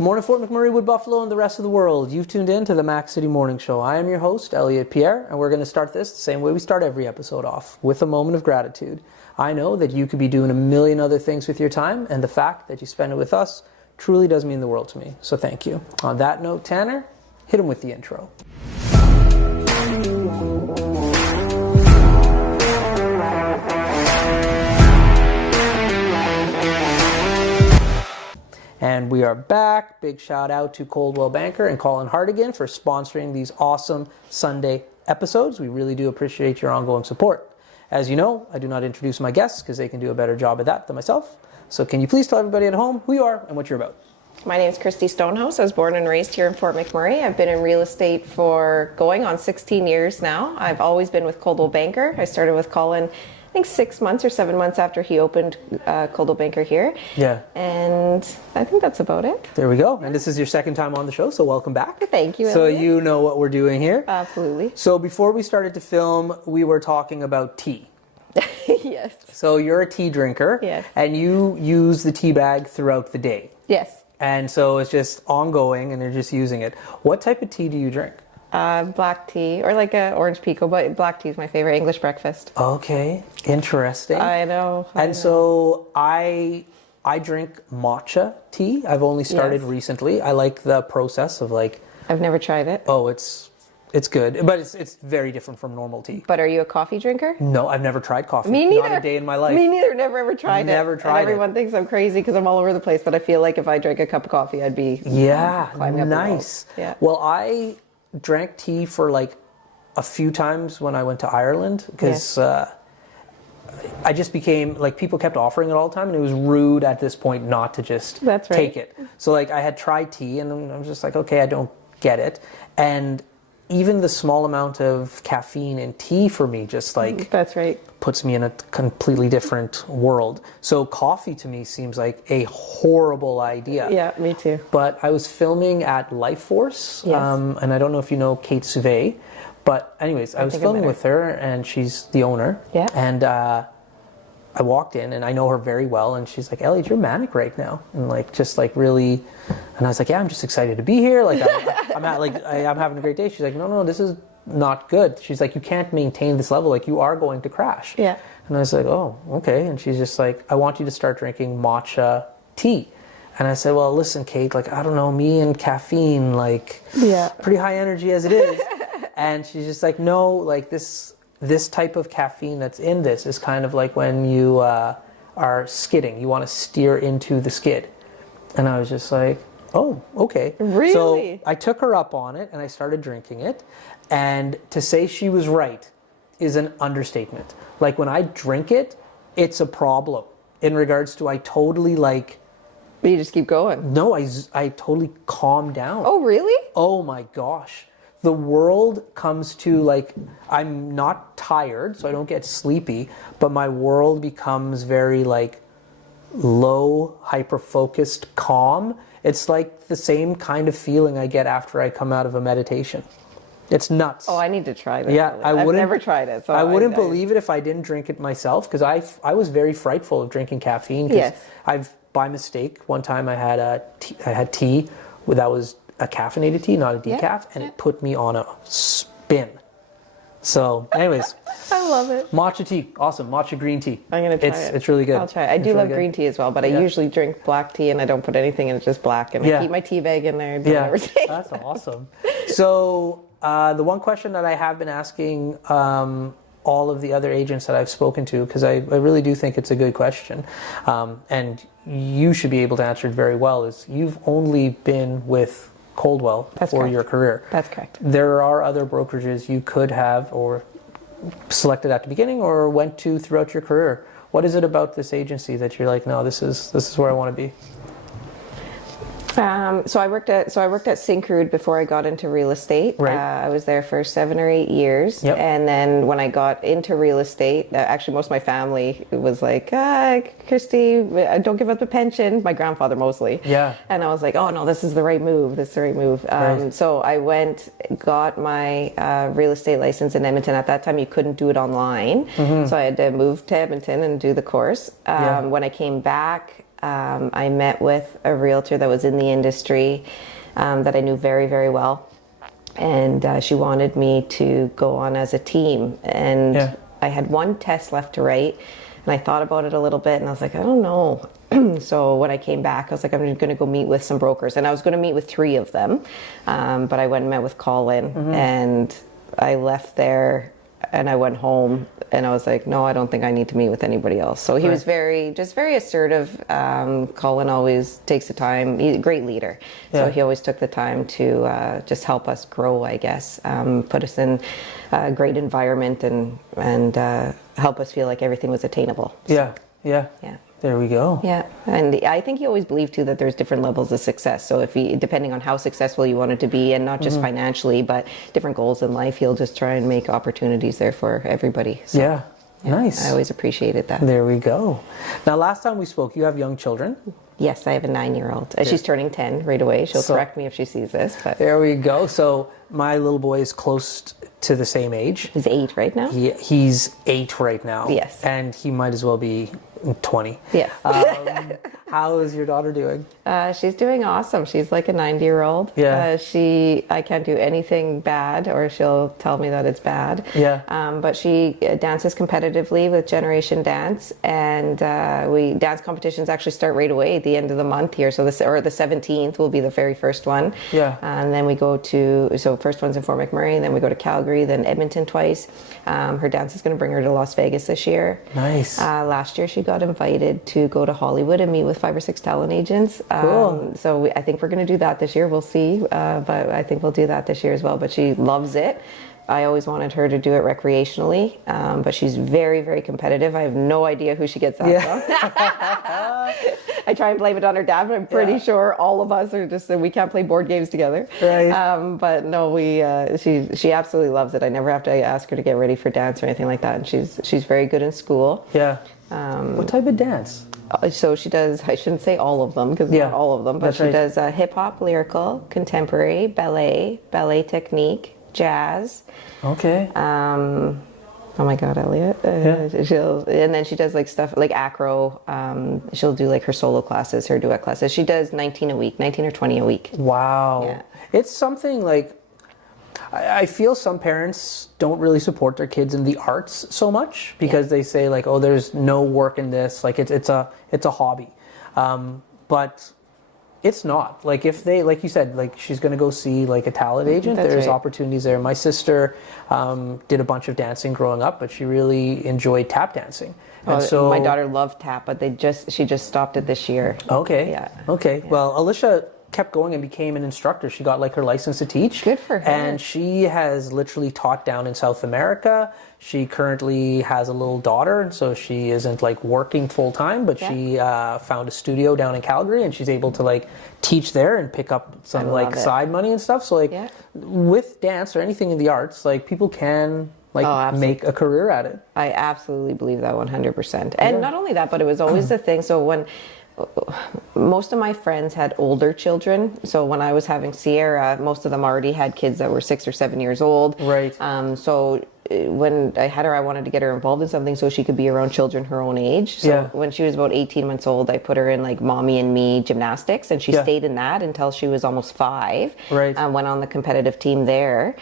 Good morning, Fort McMurray, Wood Buffalo, and the rest of the world. You've tuned in to the Mac City Morning Show. I am your host, Elliot Pierre, and we're going to start this the same way we start every episode off, with a moment of gratitude. I know that you could be doing a million other things with your time, and the fact that you spend it with us truly does mean the world to me. So thank you. On that note, Tanner, hit him with the intro. And we are back. Big shout out to Coldwell Banker and Colin Hardigan for sponsoring these awesome Sunday episodes. We really do appreciate your ongoing support. As you know, I do not introduce my guests because they can do a better job at that than myself. So can you please tell everybody at home who you are and what you're about? My name is Kristy Stonehouse. I was born and raised here in Fort McMurray. I've been in real estate for going on 16 years now. I've always been with Coldwell Banker. I started with Colin, I think 6 months or 7 months after he opened Coldwell Banker here. Yeah. And I think that's about it. There we go. And this is your second time on the show, so welcome back. Thank you, So Elliot. you know what we're doing here. Absolutely. So before we started to film, we were talking about tea. Yes. So you're a tea drinker. Yes. And you use the tea bag throughout the day. Yes. And so it's just ongoing and you're just using it. What type of tea do you drink? Black tea, or like a orange pico, but black tea is my favorite. English breakfast. Okay, interesting. I know. So I drink matcha tea. I've only started recently. I like the process of like. I've never tried it. Oh, it's good, but it's very different from normal tea. But are you a coffee drinker? No, I've never tried coffee. Me neither. Not a day in my life. Me neither. Never ever tried it. Never tried and everyone thinks I'm crazy because I'm all over the place. But I feel like if I drank a cup of coffee, I'd be climbing up the nice. walls. Yeah. Well, I drank tea for like a few times when I went to Ireland because I just became like, people kept offering it all the time and it was rude at this point not to just take it. So like I had tried tea and I was just like, okay, I don't get it. And even the small amount of caffeine in tea for me just like puts me in a completely different world. So coffee to me seems like a horrible idea. Yeah, me too. But I was filming at Life Force, and I don't know if you know Kate Suve, but anyways, I was filming with her and she's the owner. Yeah. And I walked in and I know her very well and she's like, Elliot, you're manic right now. And like, just like really, and I was like, yeah, I'm just excited to be here. Like I'm having a great day. She's like, no, this is not good. She's like, you can't maintain this level. Like you are going to crash. Yeah. And I was like, oh, okay. And she's just like, I want you to start drinking matcha tea. And I said, well, listen, Kate, like, I don't know, me and caffeine, like pretty high energy as it is. And she's just like, no, like this type of caffeine that's in this is kind of like when you are skidding. You want to steer into the skid. And I was just like, oh, okay. Really? So I took her up on it and I started drinking it. And to say she was right is an understatement. Like when I drink it, it's a problem in regards to I totally like... But you just keep going. No, I totally calm down. Oh, really? Oh my gosh. The world comes to like, I'm not tired, so I don't get sleepy, but my world becomes very like low, hyper-focused, calm. It's like the same kind of feeling I get after I come out of a meditation. It's nuts. Oh, I need to try this. Yeah, I've never tried it. So I wouldn't believe it if I didn't drink it myself because I was very frightful of drinking caffeine. Yes. By mistake, one time I had tea that was a caffeinated tea, not a decaf, and it put me on a spin. So, anyways. I love it. Matcha tea, awesome. Matcha green tea. I'm going to try it. It's really good. I'll try it. I do love green tea as well, but I usually drink black tea and I don't put anything in it, just black. And I keep my tea bag in there. Everything. That's awesome. So, the one question that I have been asking all of the other agents that I've spoken to, because I really do think it's a good question, and you should be able to answer it very well, is you've only been with Coldwell for your career. That's correct. There are other brokerages you could have or selected at the beginning or went to throughout your career. What is it about this agency that you're like, no, this is where I want to be? So I worked at Syncrude before I got into real estate. Right. I was there for 7 or 8 years. Yep. And then when I got into real estate, actually most of my family was like, Kristy, don't give up the pension. My grandfather mostly. Yeah. And I was like, oh no, this is the right move. Right. So I got my real estate license in Edmonton. At that time, you couldn't do it online. Mm-hmm. So I had to move to Edmonton and do the course. When I came back, I met with a realtor that was in the industry that I knew very, very well. And she wanted me to go on as a team. And I had one test left to write. And I thought about it a little bit, and I was like, I don't know. So when I came back, I was like, I'm going to go meet with some brokers. And I was going to meet with 3 of them. But I went and met with Colin, and I left there, and I went home, and I was like, no, I don't think I need to meet with anybody else. So he was very assertive. Colin always takes the time. He's a great leader. So he always took the time to just help us grow, I guess, put us in a great environment and help us feel like everything was attainable. So, yeah. There we go. Yeah, and I think he always believed too that there's different levels of success. So if he, depending on how successful you wanted to be, and not just financially, but different goals in life, he'll just try and make opportunities there for everybody. So, yeah, nice. I always appreciated that. There we go. Now, last time we spoke, you have young children. Yes, I have a 9-year-old. She's turning 10 right away. She'll correct me if she sees this. But there we go. So my little boy is close to the same age. He's 8 right now? He's 8 right now. Yes. And he might as well be 20. Yes. How is your daughter doing? She's doing awesome. She's like a 90-year-old. Yeah. I can't do anything bad, or she'll tell me that it's bad. Yeah. But she dances competitively with Generation Dance, and we dance competitions actually start right away at the end of the month here. So the 17th will be the very first one. Yeah. And then we go to, so first one's in Fort McMurray, and then we go to Calgary, then Edmonton twice. Her dance is going to bring her to Las Vegas this year. Nice. Last year she got invited to go to Hollywood and meet with 5 or 6 talent agents. Cool. So I think we're going to do that this year. We'll see. But I think we'll do that this year as well. But she loves it. I always wanted her to do it recreationally, but she's very, very competitive. I have no idea who she gets that from. I try and blame it on her dad, but I'm pretty sure all of us are just, we can't play board games together. Right. But no, she absolutely loves it. I never have to ask her to get ready for dance or anything like that. And she's very good in school. Yeah. What type of dance? So she does, I shouldn't say all of them, because not all of them, but she does hip-hop, lyrical, contemporary, ballet technique, jazz. Okay. Oh my God, Elliot. And then she does like stuff like acro. She'll do like her solo classes, her duet classes. She does 19 or 20 a week. Wow. Yeah. It's something like, I feel some parents don't really support their kids in the arts so much because they say like, oh, there's no work in this. Like it's a hobby. But it's not. Like if they, like you said, like she's going to go see like a talent agent. There's opportunities there. My sister did a bunch of dancing growing up, but she really enjoyed tap dancing. And so my daughter loved tap, but she just stopped it this year. Okay. Yeah. Okay. Yeah. Well, Alicia kept going and became an instructor. She got like her license to teach. Good for her. And she has literally taught down in South America. She currently has a little daughter, and so she isn't like working full time, but she found a studio down in Calgary, and she's able to like teach there and pick up some like side money and stuff. So like with dance or anything in the arts, like people can like make a career at it. I absolutely believe that 100%. And not only that, but it was always the thing. So when most of my friends had older children, so when I was having Sierra, most of them already had kids that were 6 or 7 years old. Right. So when I had her, I wanted to get her involved in something so she could be around children her own age. So when she was about 18 months old, I put her in like Mommy and Me gymnastics, and she stayed in that until she was almost 5. Right. Went on the competitive team there.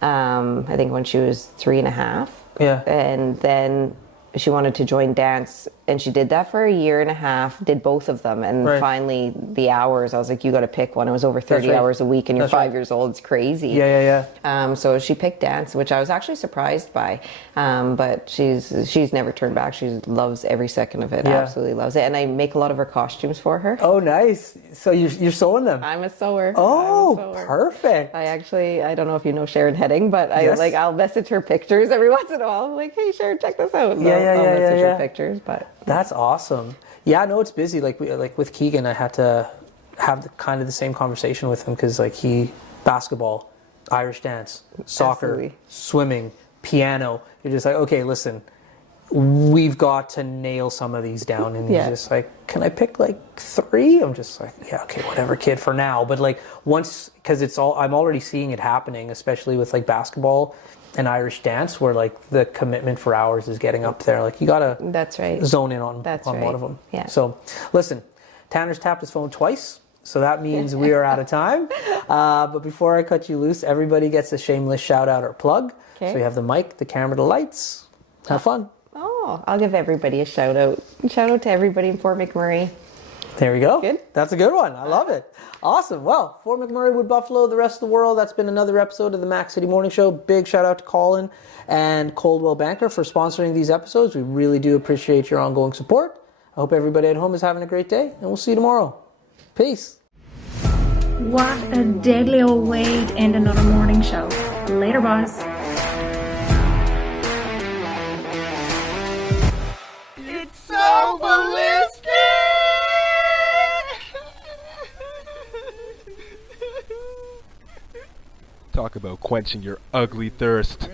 I think when she was 3.5. Yeah. And then she wanted to join dance, and she did that for 1.5 years, did both of them. And finally the hours, I was like, you got to pick one. It was over 30 hours a week, and you're 5 years old. It's crazy. Yeah. So she picked dance, which I was actually surprised by. But she's never turned back. She loves every second of it. Absolutely loves it. And I make a lot of her costumes for her. Oh, nice. So you're sewing them? I'm a sewer. Oh, perfect. I don't know if you know Sharon Heading, but I'll message her pictures every once in a while. I'm like, hey, Sharon, check this out. I'll message her pictures, but that's awesome. Yeah, no, it's busy. Like with Keegan, I had to have kind of the same conversation with him because like basketball, Irish dance, soccer, swimming, piano. You're just like, okay, listen, we've got to nail some of these down. And he's just like, can I pick like 3? I'm just like, yeah, okay, whatever, kid, for now. But like once, because I'm already seeing it happening, especially with like basketball and Irish dance, where like the commitment for hours is getting up there. Like you gotta zone in on one of them. Yeah. So listen, Tanner's tapped his phone twice, so that means we are out of time. But before I cut you loose, everybody gets a shameless shout out or plug. Okay. So you have the mic, the camera, the lights. Have fun. Oh, I'll give everybody a shout out. Shout out to everybody in Fort McMurray. There we go. Good. That's a good one. I love it. Awesome. Well, Fort McMurray, Wood Buffalo, the rest of the world, that's been another episode of the Mac City Morning Show. Big shout out to Colin and Coldwell Banker for sponsoring these episodes. We really do appreciate your ongoing support. I hope everybody at home is having a great day, and we'll see you tomorrow. Peace. What a deadly old way to end another morning show. Later, boss. It's so ballistic! Talk about quenching your ugly thirst.